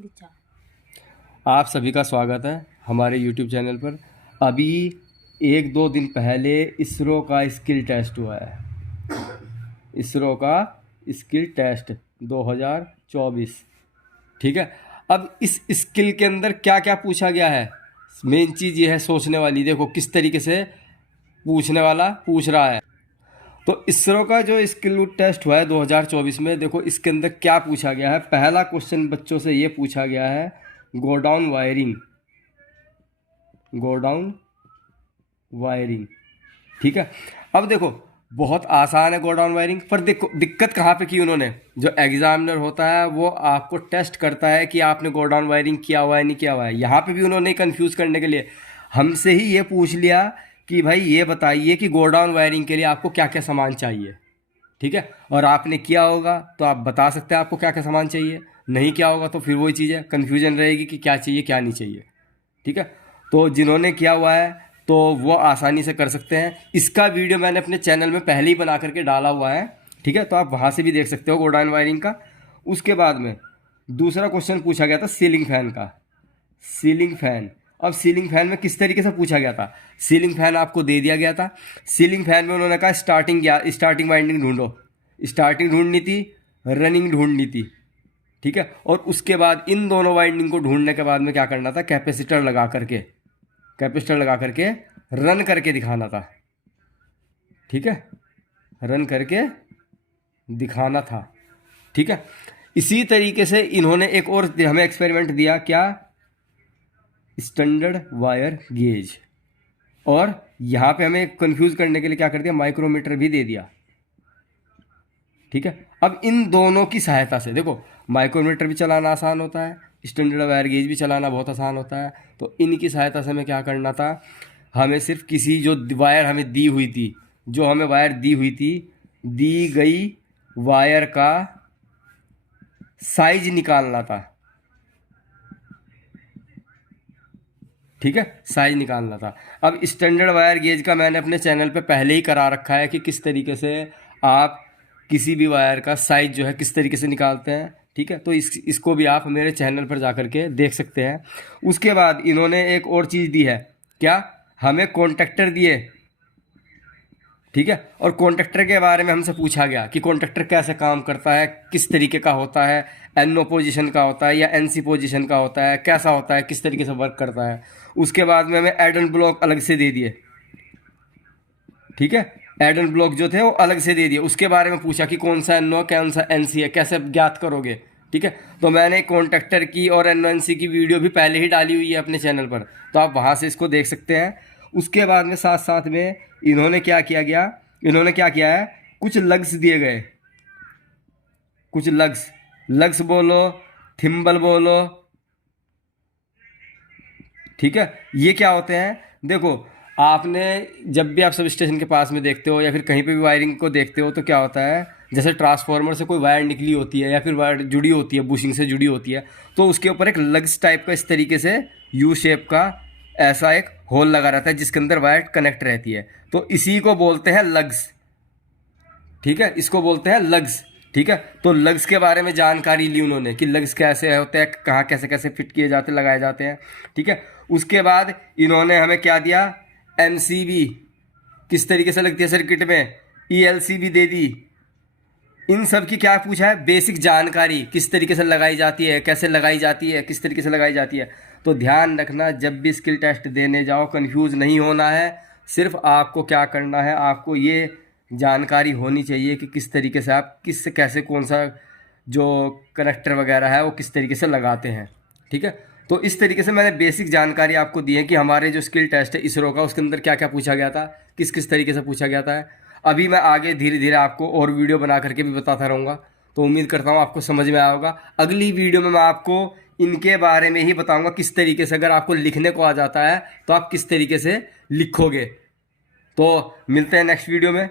ऋचा। आप सभी का स्वागत है हमारे YouTube चैनल पर। अभी 1-2 दिन पहले इसरो का स्किल टेस्ट हुआ है। इसरो का स्किल टेस्ट 2024, ठीक है। अब इस स्किल के अंदर क्या क्या पूछा गया है, मेन चीज़ ये है सोचने वाली। देखो किस तरीके से पूछने वाला पूछ रहा है। तो इसरो का जो स्किल टेस्ट हुआ है 2024 में, देखो इसके अंदर क्या पूछा गया है। पहला क्वेश्चन बच्चों से ये पूछा गया है, गोडाउन वायरिंग, ठीक है। अब देखो बहुत आसान है गोडाउन वायरिंग, पर देखो दिक्कत कहाँ पे की उन्होंने। जो एग्जामिनर होता है वो आपको टेस्ट करता है कि आपने गोडाउन वायरिंग किया हुआ है नहीं किया हुआ है। यहाँ पे भी उन्होंने कंफ्यूज करने के लिए हमसे ही ये पूछ लिया कि भाई ये बताइए कि गोडाउन वायरिंग के लिए आपको क्या क्या सामान चाहिए, ठीक है। और आपने किया होगा तो आप बता सकते हैं आपको क्या क्या सामान चाहिए, नहीं किया होगा तो फिर वही चीज़ है, कन्फ्यूजन रहेगी कि क्या चाहिए क्या नहीं चाहिए, ठीक है। तो जिन्होंने किया हुआ है तो वो आसानी से कर सकते हैं। इसका वीडियो मैंने अपने चैनल में पहले ही बना करके डाला हुआ है, ठीक है। तो आप वहाँ से भी देख सकते हो गोडाउन वायरिंग का। उसके बाद में दूसरा क्वेश्चन पूछा गया था सीलिंग फैन का। सीलिंग फैन, अब सीलिंग फैन में किस तरीके से पूछा गया था। सीलिंग फैन आपको दे दिया गया था। सीलिंग फैन में उन्होंने कहा स्टार्टिंग वाइंडिंग ढूंढो। स्टार्टिंग ढूंढनी थी, रनिंग ढूंढनी थी, ठीक है। और उसके बाद इन दोनों वाइंडिंग को ढूंढने के बाद में क्या करना था, कैपेसिटर लगा करके रन करके दिखाना था, ठीक है। रन करके दिखाना था, ठीक है। इसी तरीके से इन्होंने एक और हमें एक्सपेरिमेंट दिया, क्या, स्टैंडर्ड वायर गेज। और यहाँ पे हमें कंफ्यूज करने के लिए क्या कर दिया, माइक्रोमीटर भी दे दिया, ठीक है। अब इन दोनों की सहायता से देखो माइक्रोमीटर भी चलाना आसान होता है, स्टैंडर्ड वायर गेज भी चलाना बहुत आसान होता है। तो इनकी सहायता से हमें क्या करना था, हमें सिर्फ किसी जो वायर हमें दी हुई थी, दी गई वायर का साइज निकालना था, ठीक है। साइज निकालना था। अब स्टैंडर्ड वायर गेज का मैंने अपने चैनल पे पहले ही करा रखा है कि किस तरीके से आप किसी भी वायर का साइज जो है किस तरीके से निकालते हैं, ठीक है। तो इसको भी आप मेरे चैनल पर जा करके देख सकते हैं। उसके बाद इन्होंने एक और चीज़ दी है, क्या, हमें कॉन्ट्रैक्टर दिए, ठीक है। और कॉन्ट्रैक्टर के बारे में हमसे पूछा गया कि कॉन्ट्रैक्टर कैसे काम करता है, किस तरीके का होता है, एनओ पोजीशन का होता है या एनसी पोजीशन का होता है, कैसा होता है, किस तरीके से वर्क करता है। उसके बाद में हमें एड एंड ब्लॉक अलग से दे दिए, ठीक है। एड एंड ब्लॉक जो थे वो अलग से दे दिए। उसके बारे में पूछा कि कौन सा एनओ कौन सा एनसी है, कैसे ज्ञात करोगे, ठीक है। तो मैंने कॉन्ट्रैक्टर की और एनओ एनसी की वीडियो भी पहले ही डाली हुई है अपने चैनल पर, तो आप वहाँ से इसको देख सकते हैं। उसके बाद में साथ साथ में इन्होंने क्या किया है, कुछ लग्स दिए गए, कुछ लग्स बोलो, थिम्बल बोलो, ठीक है। ये क्या होते हैं, देखो आपने जब भी आप सब स्टेशन के पास में देखते हो या फिर कहीं पे भी वायरिंग को देखते हो तो क्या होता है, जैसे ट्रांसफार्मर से कोई वायर निकली होती है या फिर वायर जुड़ी होती है, बुशिंग से जुड़ी होती है, तो उसके ऊपर एक लग्स टाइप का इस तरीके से यू शेप का ऐसा एक होल लगा रहता है जिसके अंदर वायर कनेक्ट रहती है। तो इसी को बोलते हैं लग्स, ठीक है। इसको बोलते हैं लग्स, ठीक है। तो लग्स के बारे में जानकारी ली उन्होंने कि लग्स कैसे होते हैं, कहाँ कैसे कैसे फिट किए जाते, लगाए जाते हैं, ठीक है। उसके बाद इन्होंने हमें क्या दिया, एमसीबी किस तरीके से लगती है सर्किट में, ईएलसीबी दे दी। इन सब की क्या पूछा है, बेसिक जानकारी, किस तरीके से लगाई जाती है, कैसे लगाई जाती है, किस तरीके से लगाई जाती है। तो ध्यान रखना जब भी स्किल टेस्ट देने जाओ कंफ्यूज नहीं होना है। सिर्फ आपको क्या करना है, आपको ये जानकारी होनी चाहिए कि किस तरीके से आप कैसे कौन सा जो कनेक्टर वगैरह है वो किस तरीके से लगाते हैं, ठीक है। तो इस तरीके से मैंने बेसिक जानकारी आपको दी है कि हमारे जो स्किल टेस्ट है इसरो का, उसके अंदर क्या क्या पूछा गया था, किस किस तरीके से पूछा गया था। अभी मैं आगे धीरे धीरे आपको और वीडियो बना करके भी बताता रहूँगा, तो उम्मीद करता हूँ आपको समझ में आया होगा। अगली वीडियो में मैं आपको इनके बारे में ही बताऊँगा किस तरीके से, अगर आपको लिखने को आ जाता है तो आप किस तरीके से लिखोगे। तो मिलते हैं नेक्स्ट वीडियो में।